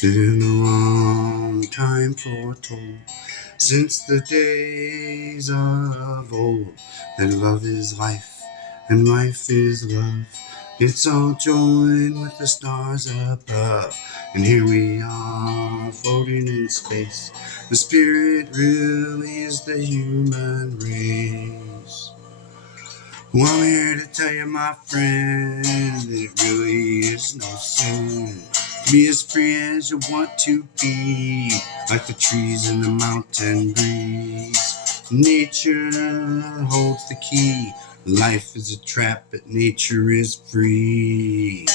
been a long time foretold, since the days of old, that love is life and life is love. It's all joined with the stars above, and here we are floating in space. The spirit really is the human race. Well, I'm here to tell you, my friend, that it really is no sin to be as free as you want to be, like the trees in the mountain breeze. Nature holds the key. Life is a trap, but nature is free.